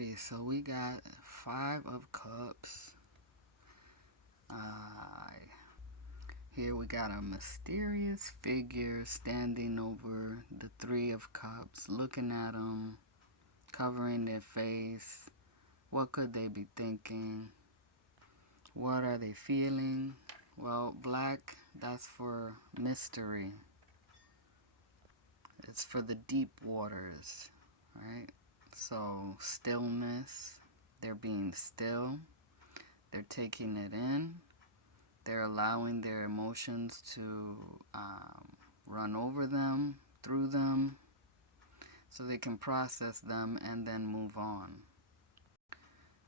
Alrighty, so we got Five of Cups. Here we got a mysterious figure standing over the Three of Cups, looking at them, covering their face. What could they be thinking? What are they feeling? Well, black, that's for mystery. It's for the deep waters, right? So, stillness, they're being still, they're taking it in, they're allowing their emotions to run over them, through them, so they can process them and then move on.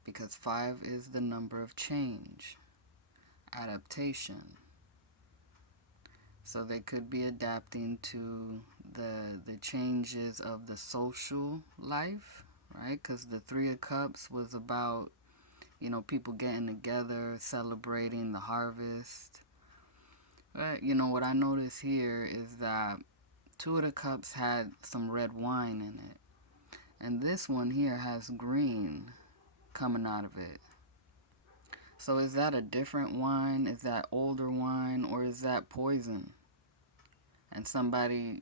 Because 5 is the number of change, adaptation. So they could be adapting to the changes of the social life, right? Because the Three of Cups was about, people getting together, celebrating the harvest. But, what I notice here is that Two of the Cups had some red wine in it. And this one here has green coming out of it. So is that a different wine? Is that older wine? Or is that poison? And somebody,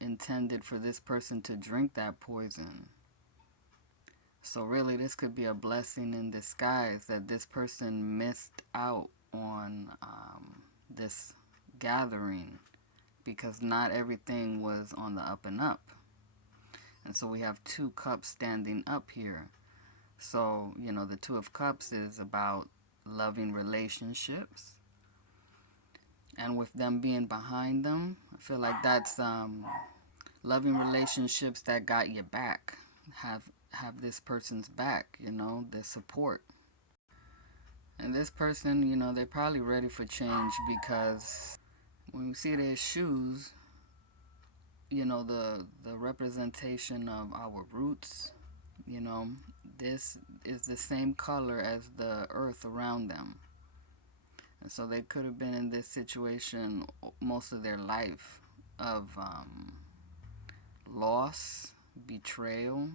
intended for this person to drink that poison. So really, this could be a blessing in disguise that this person missed out on this gathering, because not everything was on the up and up. And so we have 2 cups standing up here. So, the Two of Cups is about loving relationships. And with them being behind them, I feel like that's loving relationships that got your back, have this person's back, the support. And this person, they're probably ready for change, because when you see their shoes, the representation of our roots, this is the same color as the earth around them. And so they could have been in this situation most of their life of loss, betrayal,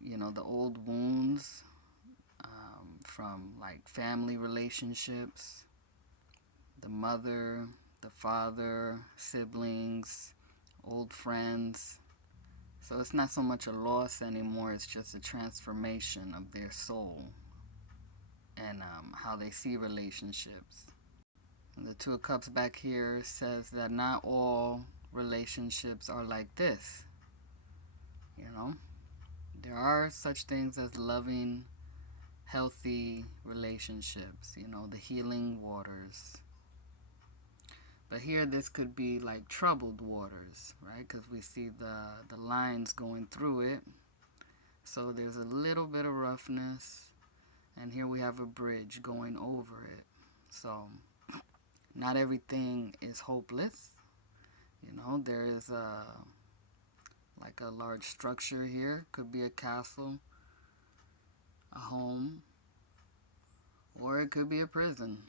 the old wounds from like family relationships, the mother, the father, siblings, old friends. So it's not so much a loss anymore, it's just a transformation of their soul and how they see relationships. And the Two of Cups back here says that not all relationships are like this. There are such things as loving, healthy relationships, the healing waters. But here this could be like troubled waters, right? Because we see the lines going through it. So there's a little bit of roughness. And here we have a bridge going over it. So not everything is hopeless. There is like a large structure here. Could be a castle, a home, or it could be a prison,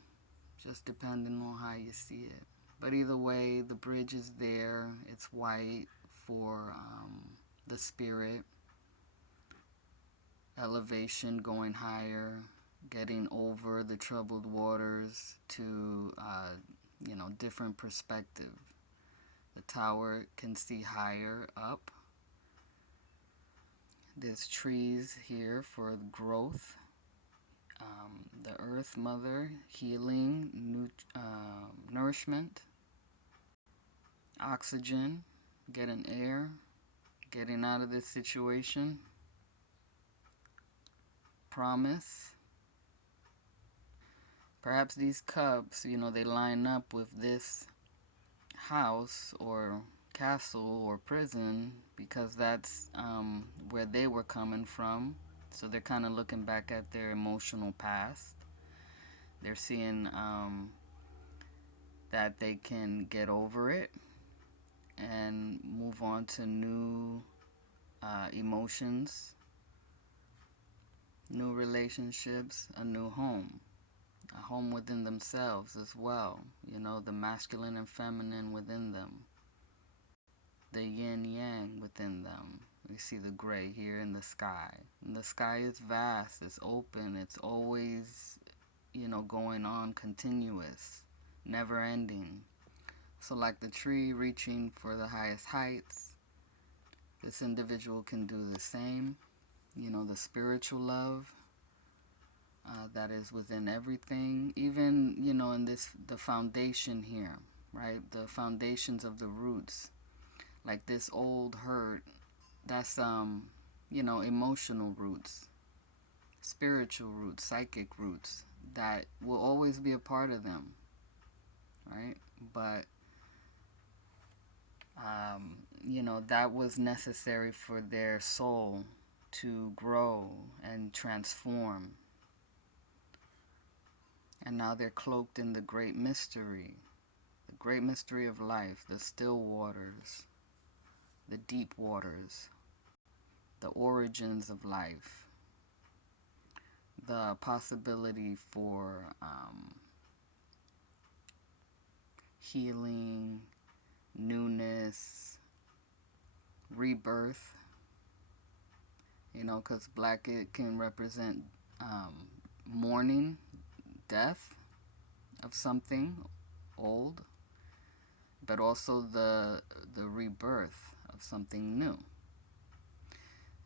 just depending on how you see it. But either way, the bridge is there. It's white for the spirit. Elevation, going higher, getting over the troubled waters to, different perspective. The tower can see higher up. There's trees here for growth. The earth mother, healing, nourishment, oxygen, getting air, getting out of this situation, promise. Perhaps these cups, they line up with this house or castle or prison, because that's where they were coming from. So they're kind of looking back at their emotional past. They're seeing that they can get over it and move on to new emotions, new relationships, a new home. A home within themselves as well. The masculine and feminine within them. The yin yang within them. We see the gray here in the sky. And the sky is vast, it's open, it's always, going on, continuous, never ending. So like the tree reaching for the highest heights, this individual can do the same. The spiritual love that is within everything, even, in the foundation here, right? The foundations of the roots, like this old hurt, that's, emotional roots, spiritual roots, psychic roots, that will always be a part of them, right? But, that was necessary for their soul to grow and transform. And now they're cloaked in the great mystery of life, the still waters, the deep waters, the origins of life, the possibility for healing, newness, rebirth, because black, it can represent mourning, death of something old, but also the rebirth of something new.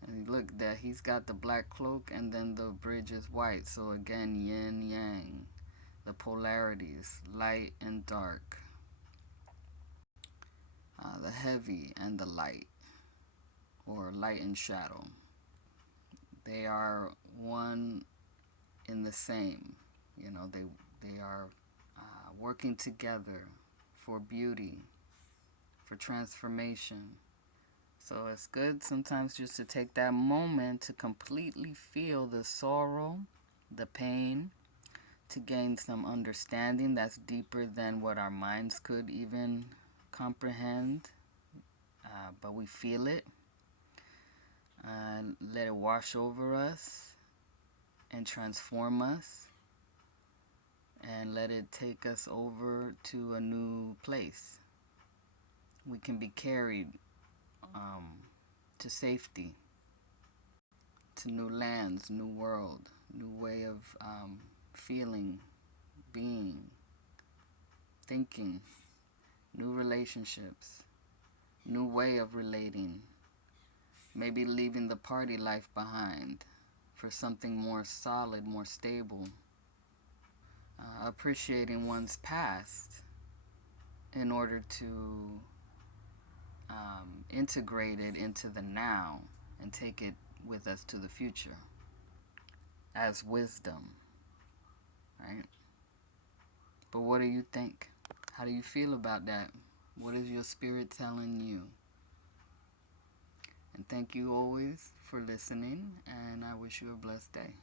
And look, that he's got the black cloak, and then the bridge is white. So again, yin yang, the polarities, light and dark, the heavy and the light, or light and shadow. They are one in the same. They are working together for beauty, for transformation. So it's good sometimes just to take that moment to completely feel the sorrow, the pain, to gain some understanding that's deeper than what our minds could even comprehend. But we feel it. Let it wash over us and transform us. And let it take us over to a new place. We can be carried to safety, to new lands, new world, new way of feeling, being, thinking, new relationships, new way of relating, maybe leaving the party life behind for something more solid, more stable, appreciating one's past in order to integrate it into the now and take it with us to the future as wisdom, right? But what do you think? How do you feel about that? What is your spirit telling you? And thank you always for listening, and I wish you a blessed day.